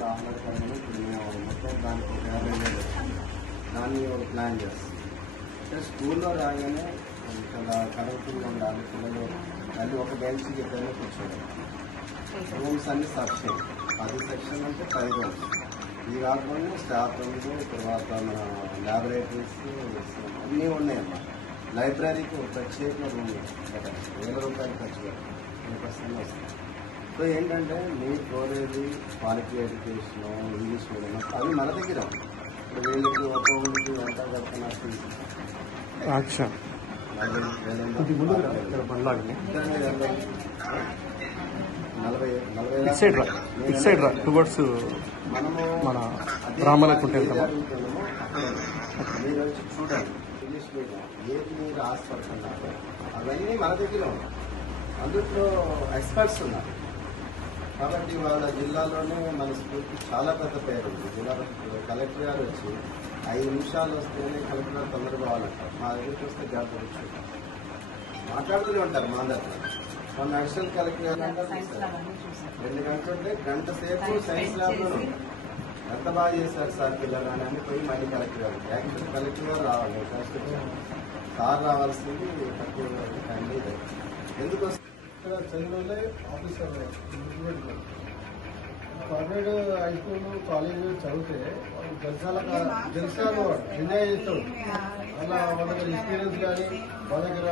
కూడా ఆహ్లాదకరమైన ఇప్పుడు మేము మొత్తం దానికి 50,000 వచ్చింది. దాన్ని ఒక ప్లాన్ చేస్తాం. అంటే స్కూల్లో రాగానే చాలా కలర్ఫుల్గా ఉండాలి, పిల్లలు మళ్ళీ ఒక బెంచ్కి ఎప్పుడైనా కూర్చోవాలి. రూమ్స్ అన్ని సఫిషియెంట్, 10 సెక్షన్ అంటే 10 రూమ్స్. ఇది కాకుండా స్టాఫ్ రూమ్స్, తర్వాత మన ల్యాబొరేటరీస్ అన్నీ ఉన్నాయన్నమాట. లైబ్రరీకి ఒక ప్రత్యేక రూమ్ 1,000 రూపాయలు ఖర్చు పెడతాం, 10% వస్తుంది. సో ఏంటంటే మీరు కోరేది క్వాలిటీ ఎడ్యుకేషన్, ఇంగ్లీష్ మీడియం అవి మన దగ్గర. ఇప్పుడు వీళ్ళకి ఒక ఊరికి ఎంత కడుతున్నారు ఫీజు? 40,000 మనము మన రామలకుంటే మీరు వచ్చి చూడండి. ఇంగ్లీష్ మీడియం ఏది మీరు ఆశపడుతున్నారు అవన్నీ మన దగ్గర ఉన్నాయి. అందులో ఎక్స్పర్ట్స్ ఉన్నారు. కాబట్టి వాళ్ళ జిల్లాలోనే మన స్కూల్కి చాలా పెద్ద పేరు ఉంది. జిల్లా కలెక్టర్ గారు వచ్చి 5 నిమిషాలు వస్తేనే కలెక్టర్ గారు తొందరగా కావాలంటారు. మా దగ్గరికి వస్తే గ్యాప్ వచ్చి మాట్లాడుతూనే ఉంటారు. మా దగ్గర మన అడిషనల్ కలెక్టర్ గారు 2 గంటలు ఉంటే గంట సేపు సైన్స్ ల్యాబ్లో ఎంత బాగా చేశారు సార్ పిల్లలు అని పోయి మళ్ళీ కలెక్టర్ గారు యాక్చువల్ కలెక్టర్ గారు రావాలి. సార్ రావాల్సింది తక్కువ టైం లేదు. ఎందుకు చదివిన officer private high school college చదివితే జల్సాలు ఎంజాయ్ చేస్తాడు. అలా మన దగ్గర ఎక్స్పీరియన్స్ కానీ మన దగ్గర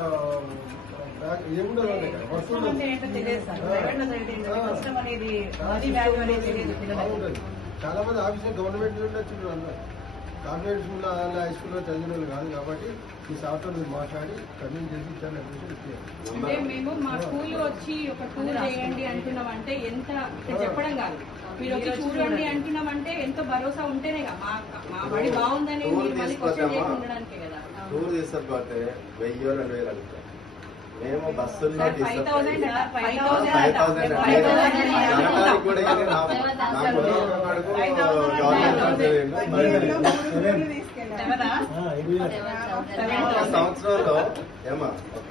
ఏముండదు. మన దగ్గర వస్తువులు బాగుంటుంది. చాలా మంది ఆఫీసర్ గవర్నమెంట్ నుండి వచ్చిండ్రు. అందరూ కార్పొరేట్ స్కూల్లో హై స్కూల్లో చదివిన వాళ్ళు కాదు. కాబట్టి ఈ సాఫ్ట్వేర్ మీరు మాట్లాడి కన్విన్స్ చేసి ఇచ్చాను. అంటే మేము మా స్కూల్ వచ్చి ఒక టూర్ చేయండి అంటున్నామంటే ఎంత చెప్పడం కాదు, మీరు వచ్చి చూడండి అంటున్నామంటే ఎంతో భరోసా ఉంటేనే మా బడి బాగుందని మీరు మళ్ళీ క్వశ్చన్ చేయకుండానికే కదా. టూర్ తీసుకపోతే 1,000 2,000 అడుగుతాం. మేము బస్సుల్లో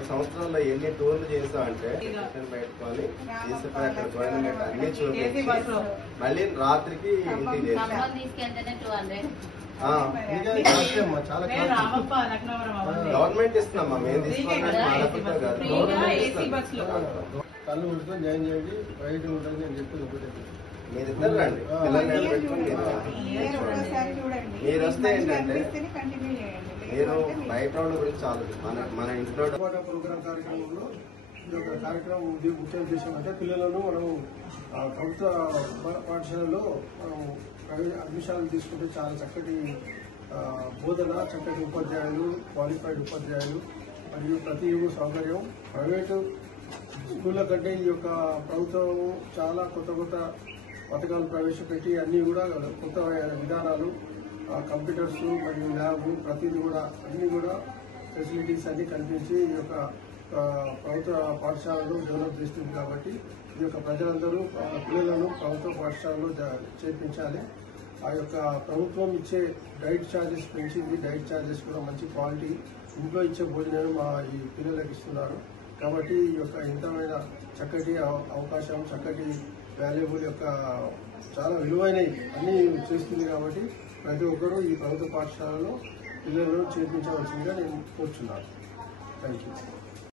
సంవత్సరంలో ఎన్ని టూర్లు చేసామంటే పెట్టుకొని తీసుకుని అక్కడ గవర్నమెంట్ అన్ని చూపించి మళ్ళీ రాత్రికి ఇంటికి గవర్నమెంట్ ఇస్తున్నామ్మా, మేము కళ్ళు ఉంచుకొని జాయిన్ చేయండి. బయట ఉంటుంది అని చెప్పి ఒకటే మీరిద్దరు రండి. పిల్లల్ని పెట్టుకుని మీరు వస్తే ఏంటంటే మీరు బయట వాళ్ళ గురించి చాలు మన ఇంట్లో ప్రోగ్రామ్ కార్యక్రమంలో ఈ యొక్క కార్యక్రమం ముఖ్య ఉద్దేశం అంటే పిల్లలను మనం ప్రభుత్వ పాఠశాలలో మనం అడ్మిషన్లు తీసుకుంటే చాలా చక్కటి బోధన, చక్కటి ఉపాధ్యాయులు, క్వాలిఫైడ్ ఉపాధ్యాయులు మరియు ప్రతి సౌకర్యం. ప్రైవేటు స్కూళ్ళ కంటే ఈ యొక్క ప్రభుత్వం చాలా కొత్త కొత్త పథకాలు ప్రవేశపెట్టి అన్నీ కూడా కొత్త విధానాలు, కంప్యూటర్స్ మరియు ల్యాబ్ ప్రతిదీ కూడా అన్ని కూడా ఫెసిలిటీస్ అన్ని కల్పించి ఈ యొక్క ప్రభుత్వ పాఠశాలలో డెవలప్ చేస్తుంది. కాబట్టి ఈ యొక్క ప్రజలందరూ పిల్లలను ప్రభుత్వ పాఠశాలలో చేర్పించాలి. ఆ యొక్క ప్రభుత్వం ఇచ్చే డైట్ ఛార్జెస్ పెంచింది. డైట్ ఛార్జెస్ కూడా మంచి క్వాలిటీ ఇంట్లో ఇచ్చే భోజనం మా ఈ పిల్లలకు ఇస్తున్నారు. కాబట్టి ఈ యొక్క ఇంతమైన చక్కటి అవకాశం, చక్కటి వాల్యుబుల్ యొక్క చాలా విలువైనవి అన్నీ చేస్తుంది. కాబట్టి ప్రతి ఒక్కరూ ఈ ప్రభుత్వ పాఠశాలలో పిల్లలను చేర్పించవలసిందిగా నేను కోరుచున్నాను. Thank you.